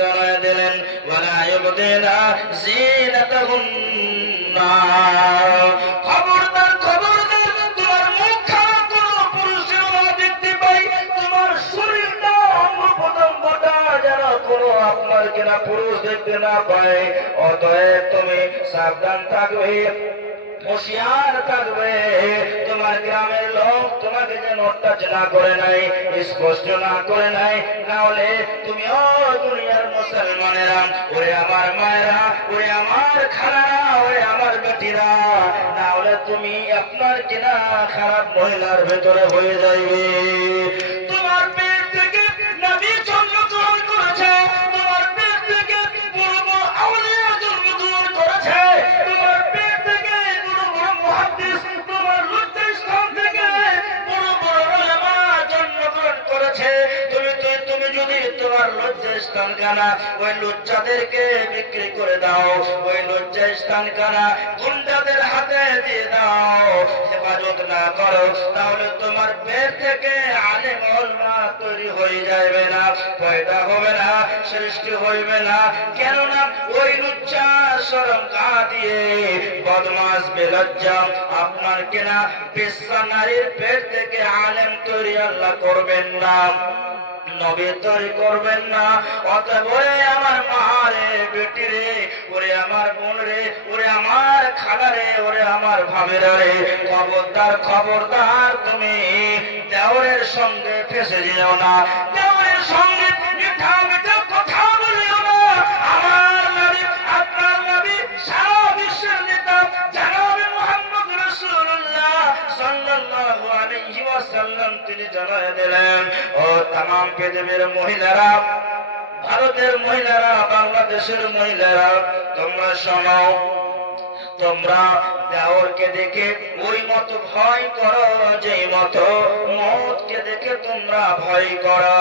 জানায় দিলেন ওয়ালা ইউবদিনা জিনাতাহুন্না, খবরদার খবরদার, তোমার মুখ খারাপ কোনো পুরুষের দেখতে পাই, তোমার শরীরটা অঙ্গ প্রত্যঙ্গটা যেন কোনো আপনার কিনা পুরুষ দেখতে না পায়। অতএব তুমি সাবধান থাকবে, হুঁশিয়ার থাকবে, তোমার গ্রামের লোক তোমাকে যেন অত্যাচার না করে নাই, স্পষ্ট না করে নাই, না হলে তুমি ও দুনিয়ার মুসলমানেরা, ওরে আমার মায়েরা, ওরে আমার খালারা, ওরে আমার বেটিরা, না হলে তুমি আপনার কিনা খারাপ মহিলার ভেতরে হয়ে যাইবে। তোমার পেট থেকে নবী জন্মগ্রহণ করেছে, তোমার পেট থেকে বড় বড় আউলিয়া জন্মগ্রহণ করেছে, তোমার পেট থেকে বড় বড় মুহাদ্দিস, তোমার লজ্জাস্থান থেকে বড় বড় উলামা জন্মগ্রহণ করেছে। তুমি যদি তোমার লজ্জাস্থান খানা ওই লজ্জাদেরকে বিক্রি করে দাও, ওই লজ্জাস্থান খানা গুন্ডাদের হাতে দিয়ে দাও, হেফাজত না করো, তাহলে তোমার পেট থেকে আলেম উলামা তৈরি হয়ে যাবে না, পয়দা হবে না, সৃষ্টি হইবে না। কেননা ওই লজ্জা শরম গা দিয়ে বদমাস বেলজ্জা আপনার কিনা বেশ্যা নারীর পেট থেকে আলেম তৈরি আল্লাহ করবেন না, নবী তৈরি করবেন না। অতএব ওরে আমার মা রে, বেটি রে, ওরে আমার বোন রে, ওরে আমার খালা রে, ওরে আমার ভাবেরা রে, খবরদার খবরদার, তুমি দেওরের সঙ্গে ফেসে যেও না, দেওরের সঙ্গে মিঠা মিঠা কথা বলিও না। আমার নবী, আপনার নবী, সারা বিশ্বের নেতা জনাবে মুহাম্মদ রাসূলুল্লাহ সাল্লাল্লাহু আলাইহি ওয়াসাল্লাম তিনি জানায় দিলেন, ও तमाम পৃথিবীর মহিলারা, ভারতের মহিলারা, বাংলাদেশের মহিলারা, তোমরা শোনো, তোমরা দেওরকে দেখে ওই মতো ভয় করো যেই মতো মওতকে দেখে তোমরা ভয় করো।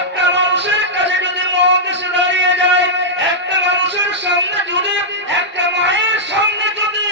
একটা মানুষের কাছে যদি মওত এসে দাঁড়িয়ে যায়, একটা মানুষের সামনে যদি, একটা মায়ের সামনে যদি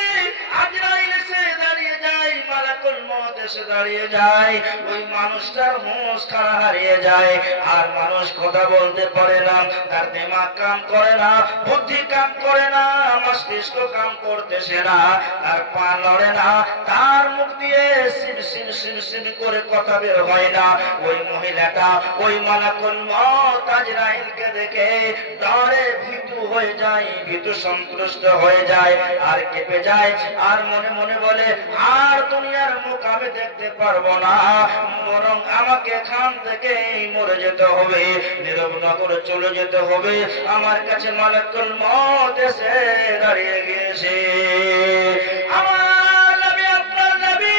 আজরাইল এসে দাঁড়িয়ে যায়, মালাকুল মওত এসে দাঁড়িয়ে যায়, ওই মানুষটার হুঁশ খাড়া হারিয়ে যায়, আর মানুষ কথা বলতে পারে না, তার দিমাগ কাম করে না, বুদ্ধি কাম করে না, মস্তিষ্ক কাম করতেছে না, তার পা লড়ে না, তার মুখ দিয়ে সিন সিন সিন সিন করে কথা বের হয় না। ওই মহিলাটা ওই মালাকুল মওত আজরাইলকে দেখে ডরে ভীতু হয়ে যায়, ভীতু সন্ত্রস্ত হয়ে যায়, আর কেঁপে যায়, আর মনে মনে বলে, আর দুনিয়ার মুখ আমি দেখতে পারবো না, বরং আমাকে এখান থেকে মরে যেতে হবে, নীরব নগরে চলে যেতে হবে। আমার কাছে মালাকুল মওত এসে দাঁড়িয়ে গিয়েছে। আমার নবী, আপনার নবী,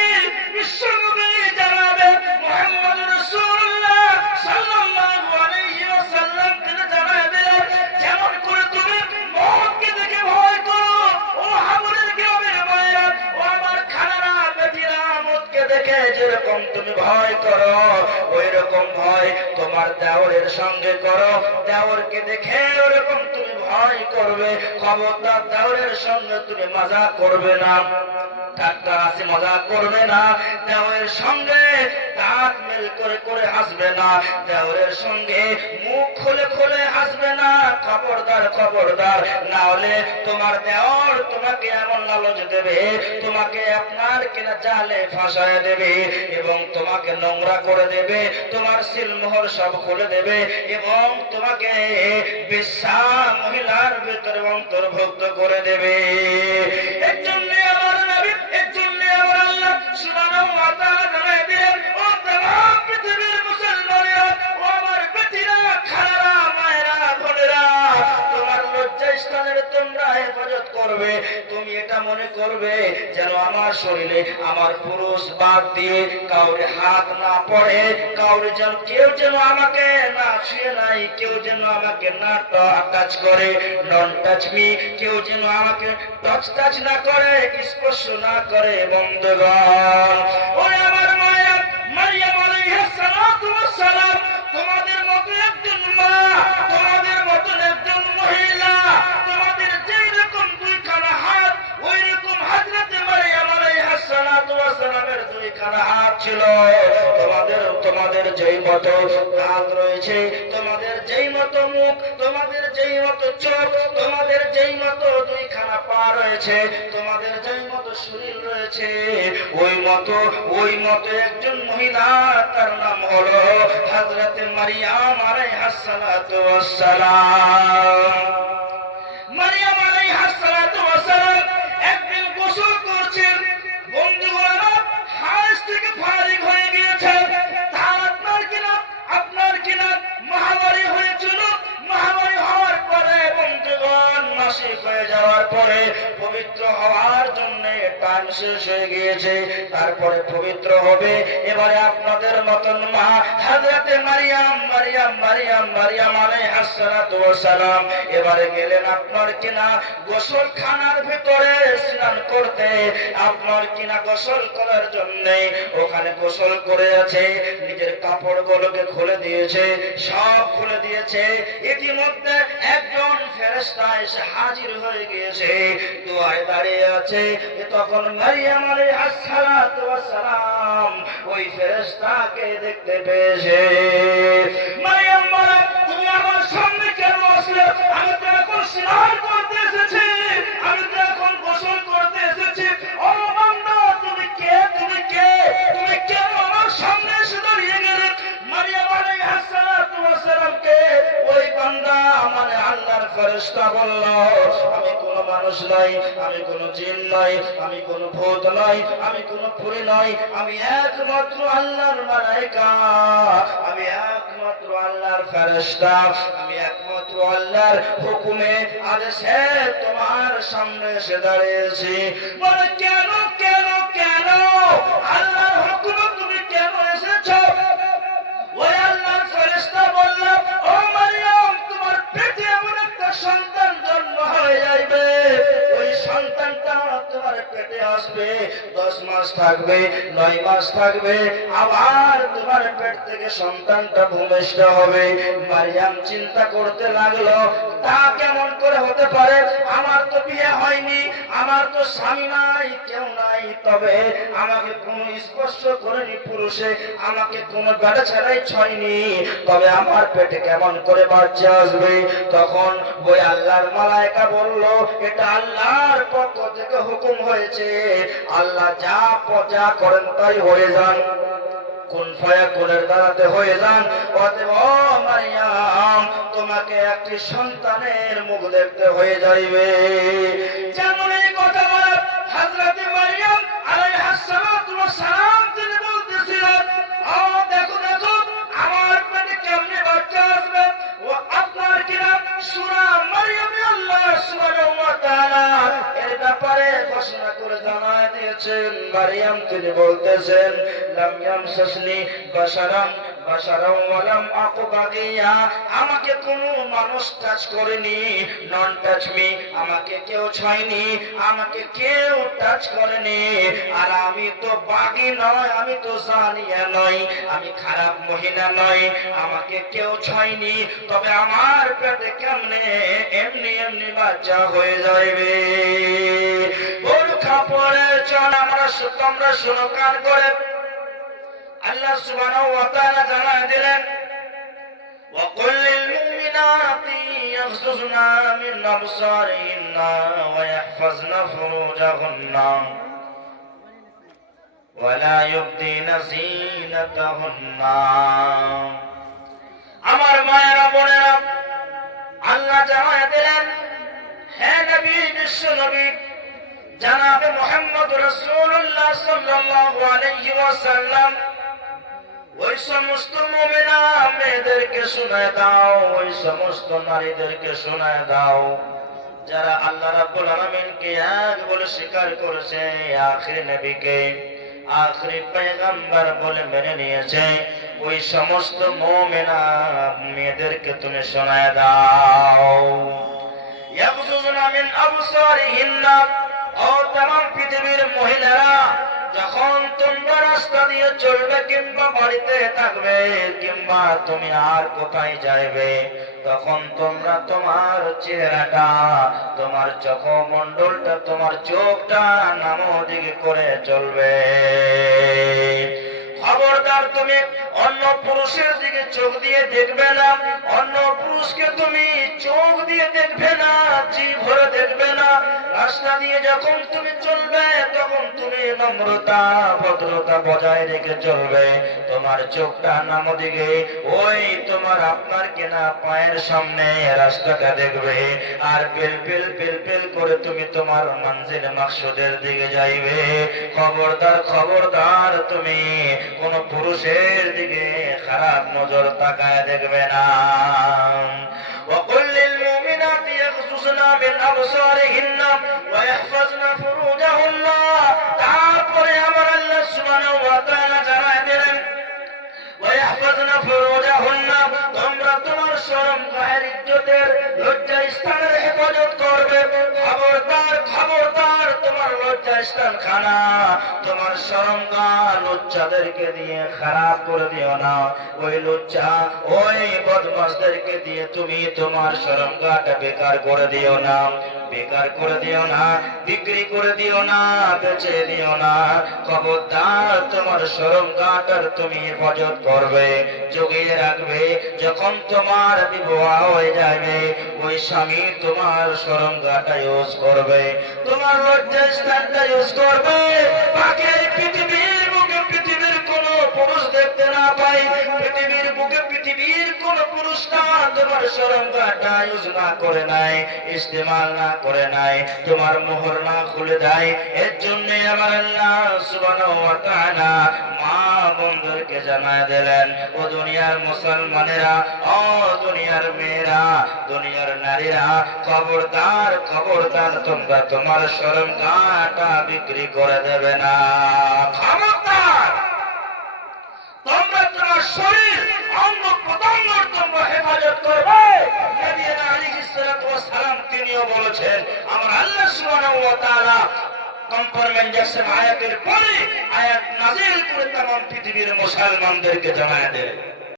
বিশ্বনবী জনাবে মুহাম্মদ রাসূলুল্লাহ সাল্লাল্লাহু আলাইহি ওয়াসাল্লাম তিনি জানায় দিলেন, যেমন করে তুমি মওতকে দেখে ভয় করো, ও হামরের গ্রামের মায়েরা, ও আমার খালারা, বেটিরা, মওতকে দেখে যেরকম তুমি ভয় করো, ওই রকম ভয় তোমার দেওরের সঙ্গে করো, দেওরকে দেখে ওরকম তুমি ভয় করবে। খবরদার দেওরের সঙ্গে তুমি মজা করবে না, ঠাট্টা হাসি মজা করবে না, দেওরের সঙ্গে দাঁত মেল করে করে হাসবে না, দেওরের সঙ্গে মুখ খুলে খুলে হাসবে না। খবরদার খবরদার, না হলে তোমার দেওর তোমাকে এমন লালচ দেবে, তোমাকে আপনার কিনা জালে ফাঁসায় দেবে, এবং তোমাকে নোংরা করে দেবে, তোমার সিলমোহর সব খুলে দেবে, এবং তোমাকে বেশ্যা মহিলার ভিতরে অন্তর্ভুক্ত করে দেবে। এর জন্য আমার নবী, এর জন্য আমার আল্লাহ সুবহানাহু ওয়া তাআলা জানায় দিলেন, ও तमाम পৃথিবীর মুসলমানেরা, ও আমার বেটিরা, খালারা, মায়েরা, বোনেরা, তোমার লজ্জাস্থানের তোমরা হেফাজত করবে। তুমি এটা মনে করবে যেন আমার শরীরে আমার পুরুষ বাদ দিয়ে কাউরে হাত না পড়ে, কাউরে যেন কেউ যেন আমাকে না ছুঁয়ে নাই, কেউ যেন আমাকে না টাচ করে, নন টাচ মি, কেউ যেন আমাকে টাচ না করে, স্পর্শ না করে। বন্ধুগণ, ওই আমার মায়েরা, মারিয়াম আলাইহিস সালাতু ওয়াস সালাম, তোমাদের মতো একজন মা, তোমাদের মতো একজন মহিলা, তোমাদের যেই রকম দুইখানা হাত, ওই রকম হযরতে মারিয়াম আলাইহিস সালাতু ওয়াস সালামের দুইখানা হাত ছিল। তোমাদের যেই মতো দাঁত রয়েছে, তোমাদের যেই মতো মুখ, তোমাদের যেই মতো চোখ, তোমাদের যেই মতো দুইখানা পা রয়েছে, তোমাদের যেই মতো শরীর রয়েছে, ওই মতো একজন মহিলা, তার নাম হলো হযরতে মারিয়াম আলাইহাস সালাতু ওয়াস সালাম। মারিয়াম আলাইহাস সালাতু ওয়াস সালাম একদিন গোসল করছেন। বন্ধুগণ, হাজ থেকে ফারিগ হয়ে গিয়েছে। তার আপনার কিনা মহামারী হয়েছিল। মহামারী হওয়ার পরে বন্ধুগণ, মাসিক হয়ে যাওয়ার পরে পবিত্র হওয়ার জন্য টাইম শেষ হয়ে গিয়েছে। তারপরে পবিত্র হবে। এবারে আপনাদের মতন মা হযরতে মারিয়াম আলাইহাস সালাতু ওয়াস সালাম এবারে গেলেন আপনার কিনা গোসলখানার ভিতরে স্নান করতে, আপনার কিনা গোসল করার জন্য। ওখানে গোসল করে আছে, নিজের কাপড়গুলোকে খুলে দিয়েছে, সব খুলে দিয়েছে। ইতিমধ্যে একজন ফেরেশতা এসে হাজির হয়ে গিয়েছে, দুয়ায় দাঁড়িয়ে আছে। তখন মারিয়াম আলাইহাস সালাতু ওয়াস সালাম ওই ফেরেশতাকে দেখতে পেয়েছে। মারিয়াম বলে, তুমি আমার সামনে কেন আসলে? আমি তো এখন স্নান করতে এসেছি, আমি তো এখন গোসল করতে এসেছি। ও বান্দা, তুমি কে? তুমি কেন আমার সামনে এসে দাঁড়িয়ে গেলে? মারিয়াম আলাইহাস সালাতু ওয়াস সালামকে ওই বান্দা মানে আল্লাহর ফেরেশতা বলল, আমি কোন মানুষ নই, আমি কোন জিন নই, আমি কোন ভূত নই, আমি কোন পরী নই, আমি একমাত্র আল্লাহর মালায়েকা, আমি একমাত্র আল্লাহর ফেরেশতা, আমি একমাত্র আল্লাহর হুকুমে আদেশে তোমার সামনে এসে দাঁড়িয়েছি। বলে, কেন আল্লাহর হুকুমে তুমি কেন এসেছো? ওই আল্লাহর ফেরেশতা বলল, ও মারিয়াম, তোমার পেটে এমন একটা সন্তান জন্ম হয়ে যাবে। ওই সন্তানটা তোমার পেটে আসবে, 10 মাস থাকবে, 9 মাস থাকবে, আবার তোমার পেট থেকে সন্তানটা ভূমিষ্ঠ হবে। মারিয়াম চিন্তা করতে লাগলো, তা কেমন করে হতে পারে? আমার তো বিয়ে হয়নি, আমার তো স্বামী নাই, কেউ নাই, তবে আমাকে কোনো স্পর্শ করেনি পুরুষে, আমাকে কোনো বেটা ছেড়াই ছয়নি, তবে আমার পেটে কেমন করে বাচ্চা আসবে? তখন ওই আল্লাহর মালায়েকা বলল, এটা আল্লাহর পক্ষ থেকে হুকুম হয়েছে, আল্লাহ যা করেন তাই হয়ে যান, কোন ফায়াকুনের দ্বারাতে হয়ে যান। অতএব ও মারিয়াম, তোমাকে একটি সন্তানের মুখ দেখতে হয়ে যাইবে। যেমন এই কথা বলা হযরতে মারিয়াম আলাইহাস সালাতু ওয়াস সালাম তিনি বলতেছিলেন, ও দেখো আমার পেটে কেমনে বাচ্চা আসবে। ও আপনার কিনা সূরা মারিয়ামে আল্লাহ সুবহানাহু ওয়া তাআলা এর ব্যাপারে ঘোষণা করে জানায় দিয়েছেন। মারিয়াম তিনি বলতেছেন, লাম ইয়ামসাসনি বাশারাম ওয়ালাম আকু বাগিয়া, আমাকে কোনো মানুষ টাচ করেনি, নন টাচ মি, আমাকে কেউ ছয়নি, আমাকে কেউ টাচ করেনি। আর আমি তো বাগী নয়, আমি তো জানিয়া নয়, আমি খারাপ মহিলা নয়, আমাকে কেউ ছয়নি, তবে আমার পেটে কেমনে এমনি বাচ্চা হয়ে যাইবে। বোরখা পরে চল, তোমরা শোনো কান করে। আল্লাহ সুবহানাহু ওয়া তাআলা জানায় দিলেন, ওয়া কুল লিল মুমিনাতি ইয়াগযুযনা মিন আবসারিহিন্না ওয়া ইয়াহফাযনা ফুরুজাহুন্না ওয়া লা ইউবদিনা যিনাতাহুন্না। আমার মায়েরা বোনেরা, আল্লাহ জানায় দিলেন, হে নবী, বিশ্ব নবী জনাবে মুহাম্মদ রাসূলুল্লাহ সাল্লাল্লাহু আলাইহি ওয়াসাল্লাম, ওই সমস্ত মুমিনা মেয়েদেরকে শোনায় দাও, ওই সমস্ত নারীদেরকে শোনায় দাও যারা আল্লাহ রাব্বুল আলামিনকে এক বলে স্বীকার করেছে, আখির নবীকে আখিরি পয়গম্বর বলে মেনে নিয়েছে, ওই সমস্ত মুমিনা মেয়েদেরকে তুমি শোনায় দাও। ইয়াগযুযনা মিন আবসারিহিন্না, ও তামাম পৃথিবীর মহিলারা, যখন তোমরা রাস্তা দিয়ে চলবে কিংবা বাড়িতে থাকবে কিংবা তুমি আর কোথায় যাইবে, তখন তোমরা তোমার চেহারাটা, তোমার চোখমণ্ডলটা, তোমার চোখটা নামদিকে করে চলবে। খবরদার, তুমি অন্য পুরুষের দিকে চোখ দিয়ে দেখবে না, অন্য পুরুষকে দেখবে না, জি ভরে দেখবে না। রাস্তা দিয়ে যখন তুমি চলবে তখন তুমি নম্রতা ভদ্রতা বজায় রেখে চলবে। তোমার চোখটা নাম দিকে, ওই তোমার আপনার কেনা পায়ের সামনে রাস্তাটা দেখবে, আর পেল পেল পেল পেল করে তুমি তোমার মঞ্জিল মাকসুদের দিকে যাইবে। খবরদার খবরদার, তুমি কোন পুরুষের দিকে খারাপ নজর তাকায় দেখবে না। وقل للمؤمنات يغضضن من أبصارهن ويحفظن فروجهن। তারপরে আমার আল্লাহ সুবহানাহু ওয়া তাআলা জানায় দিলেন ويحفظن فروجهن, তোমরা তোমার শরম গায়ের ইজ্জতের লজ্জা স্থানের হেফাজত করবে। খবরদার খবরদার, তোমার লজ্জা স্থান খানা তোমার শরম গা লজ্জাদেরকে দিয়ে খারাপ করে দিও না। ওই লজ্জা ওই বদমাশদেরকে দিয়ে তুমি তোমার শরম গাটা বেকার করে দিও না, বেকার করে দিও না, বিক্রি করে দিও না, বেচে দিও না। খবরদার, তোমার শরম গাটার তুমি হেফাজত করবে, জগিয়ে রাখবে। যখন তোমার বিবাহ হয়ে যাবে, ওই স্বামী তোমার শরম গাটা ইউজ করবে, তোমার লজ্জা স্থানটা ইউজ করবে। বাকি পৃথিবীর বুকে পৃথিবীর কোন পুরুষ দেখতে না পাই, পৃথিবীর বুকে পৃথিবীর কোন পুরুষ না তোমার শরম গাটা ইউজ না করে নাই, ইস্তেমাল না করে নাই, তোমার মোহর না খুলে দেয়। এর জন্য আমার আল্লাহ সুবহানাহু ওয়া তাআলা মা বোনদেরকে জানায় দিলেন, ও দুনিয়ার মুসলমানেরা, ও দুনিয়ার মেয়েরা, দুনিয়ার নারীরা, খবরদার খবরদার, তোমরা তোমার শরম গাটা বিক্রি করে দেবে না। খবরদার, তোমরা তোমার শরীর অঙ্গ প্রত্যঙ্গ তোমরা হেফাজত করবে। নবী আলাইহিস সালাতু ওয়াস সালাম তিনিও বলেছেন, আমার আল্লাহ সুবহানাহু ওয়া তাআলা কম্পারমেন্টেশন আয়াতের পরে আয়াত নাযিল করে तमाम পৃথিবীর মুসলমানদেরকে জানায় দেন।